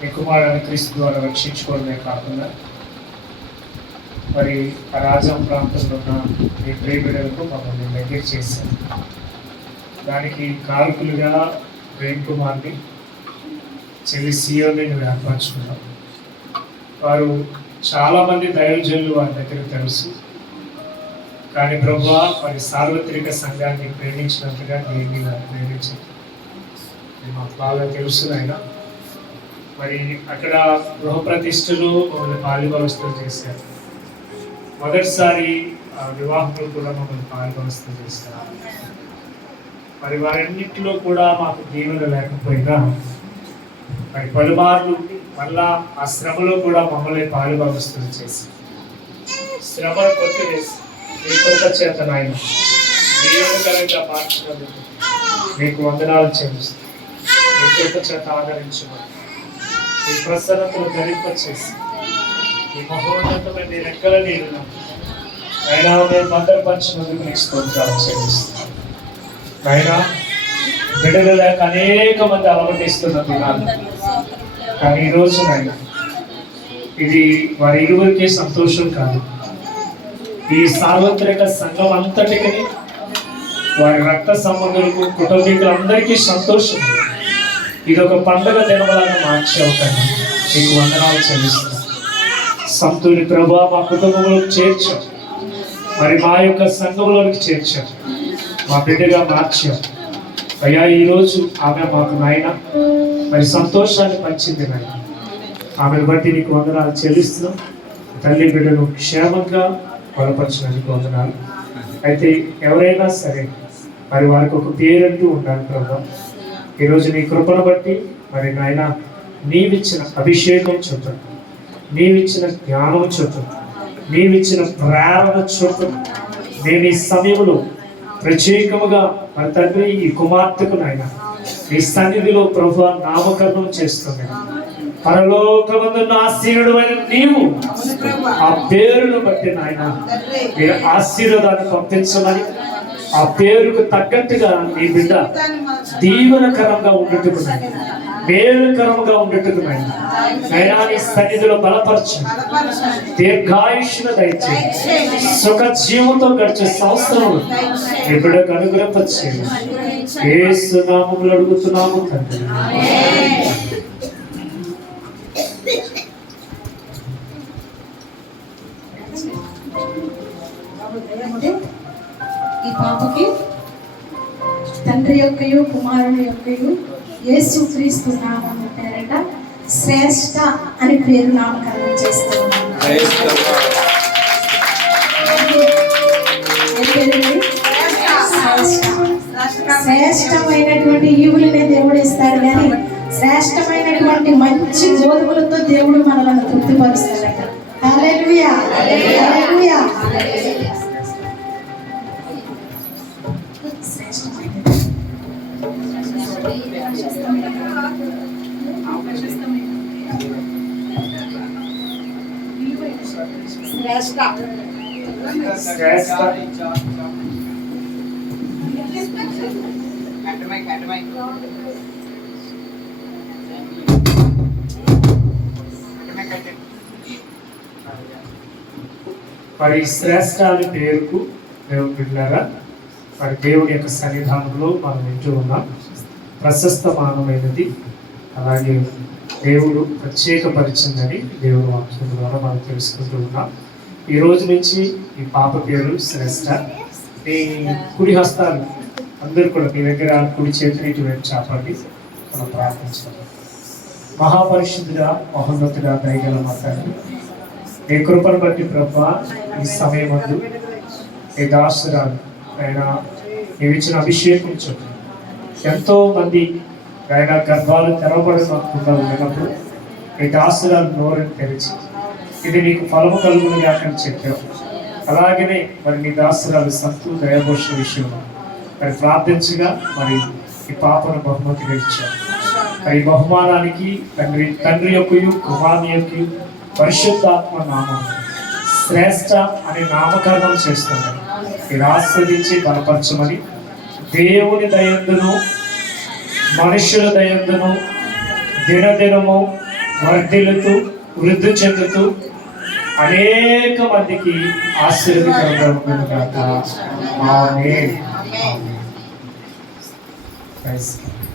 మీ కుమారుని క్రీస్తు ద్వారా రక్షించుకోవడమే కాకుండా మరి ఆ రాజం ప్రాంతంలో ఉన్న మీ ప్రియబిడ్డలకు మమ్మల్ని దగ్గర చేశారు. దానికి కారకులుగా ప్రేమ్ కుమార్ని చెల్లి సియోని నువ్వు ఏర్పరచుకున్నావు. వారు చాలామంది దైవజనులు వారి దగ్గర తెలుసు, కానీ ప్రభువా మరి సార్వత్రిక సంఘాన్ని ప్రేమించినట్టుగా దేన్ని ప్రేమించదు మాకు బాగా తెలుసు. ఆయన మరి అక్కడ గృహప్రతిష్ఠలు మమ్మల్ని పాలిభాగస్తులు చేశారు. మొదటిసారి వివాహంలో కూడా మమ్మల్ని పాలిభాగస్తులు చేశారు. మరి వారన్నింటిలో కూడా మాకు దీవెన లేకపోయినా మరి పలుమార్లు మళ్ళా ఆ శ్రమలో కూడా మమ్మల్ని పాలుభాగస్తులు చేసి శ్రమను కొట్టివేసి మీ కృప చేత నాయన దీవెనకరంగా మార్చినందుకు మీకు వందనాలు చెల్లిస్తాను. మీ కృప చేత ఆదరించమని మీ ప్రసన్నతను ధరింపచేసి ఈ మహోన్నతమైన రెక్కల నీళ్ళు అయినా మేము భద్రపరిచినందుకు మీకు స్తోత్రాలు చెల్లిస్తాను. అయినా బిడ్డలు లేక అనేక మంది అలమటిస్తున్న దినాలు, కానీ ఈరోజు నాయన ఇది వారి ఇరువురికి సంతోషం కాదు, ఈ సార్వత్రిక సంఘం అంతటికి వారి రక్త సంబంధులకు కుటుంబీకులందరికీ సంతోషం. ఇది ఒక పండుగ దినములాగా మార్చి అవుతాను. మీకు వందనాలు చెల్లిస్తాను. సంతుని ప్రభా మా కుటుంబంలోకి చేర్చాం, మరి మా యొక్క సంఘంలోకి చేర్చాం, మా బిడ్డగా మార్చాం అయ్యా. ఈరోజు ఆమె మాకు నాయన మరి సంతోషాన్ని పంచింది నాయన. ఆమెను బట్టి నీకు వందనాలు చెల్లిస్తున్నాం. తల్లి బిడ్డను క్షేమంగా బలపరిచినందుకు వందనాలు. అయితే ఎవరైనా సరే మరి వారికి ఒక పేరంటూ ఉండాలి ప్రభా. ఈరోజు నీ కృపను బట్టి మరి నాయన నీవిచ్చిన అభిషేకం చొప్పున, నీవిచ్చిన జ్ఞానం చొప్పున, నీవిచ్చిన ప్రేరణ చొప్పున నేను ఈ సమయంలో ప్రత్యేకముగా మరి తండ్రి ఈ కుమార్తెకు నాయన ఈ సన్నిధిలో ప్రభువా నామకరణం చేస్తున్నాను. పరలోకమందున్న ఆశీర్వాదమైన నీవు ఆ పేరును బట్టి నాయన మీరు ఆశీర్వాదాన్ని పంపించమని, ఆ పేరుకు తగ్గట్టుగా నీ బిడ్డ దీవెనకరంగా ఉండేట్టుకున్నాయి, మేలుకరంగా ఉండేట్టుకున్నాయి. నైనా నీ సన్నిధిలో బలపరచు, దీర్ఘాయుష్ను దయచేయి, సుఖ జీవంతో గడిచే సంవత్సరం నీ బిడ్డకు అనుగ్రహించండి. యేసు నామములో అడుగుతున్నాము తండ్రి. ఈ పాపకి తండ్రి యొక్కయు కుమారుని యొక్కయు యేసు క్రీస్తు నామము పేరట శ్రేష్ఠ అని పేరు నామకరణం చేస్తున్నాను. శ్రేష్టమైనటువంటి ఈవులనే దేవుడు ఇస్తాడు, కానీ శ్రేష్టమైనటువంటి మంచి గోధుమలతో దేవుడు మనలను తృప్తిపరుస్తాడట. హల్లెలూయా, హల్లెలూయా. మరి శ్రేష్ఠ అనే పేరుకు దేవుడు బిడ్డలారా మరి దేవుడి యొక్క సన్నిధానంలో మనం వింటూ ఉన్నాం. ప్రశస్తమానమైనది, అలాగే దేవుడు ప్రత్యేకపరిచిందని దేవుడు వాక్యం ద్వారా మనం తెలుసుకుంటూ ఉన్నాం. ఈ రోజు నుంచి ఈ పాప పేరు శ్రేష్ఠ. మీ కుడి హస్తాలు అందరూ కూడా మీ దగ్గర కుడి చేతిని ఇటువంటి చాపండి, మనం ప్రార్థించాలి. మహాపరిశుద్ధుడా, మహోన్నతుడా, దయగల మా తండ్రి, నీ కృపను బట్టి ప్రభా ఈ సమయమందు ఈ దాసురాలు ఆయన నీవిచ్చిన అభిషేకం చొప్పున ఎంతో మంది ఆయన గర్భాలు తెరవబడినకుండా ఉన్నప్పుడు ఈ దాసురాలు నోరుని తెరిచి ఇది నీకు ఫలము కలుగును అని చెప్పావు. అలాగనే మరి నీ దాసురాలు సంతు దయాభోష విషయంలో మరి ప్రార్థించగా మరి ఈ పాపను బహుమతిగా ఇచ్చావు. మరి బహుమానానికి తండ్రి యొక్క కుమారుని యొక్క పరిశుద్ధాత్మ నామం శ్రేష్ఠ అనే నామకరణం చేస్తున్నాను. ఇది ఆస్వాదించి బలపరచమని దేవుని దయందును మనుషుల దయందును దినదినము వర్ధిల్లుతూ వృద్ధి చెందుతూ అనేక మందికి ఆశీర్వదికరంగా ఉంటుంది కాక. ఆమేన్. ఆమేన్. Praise God.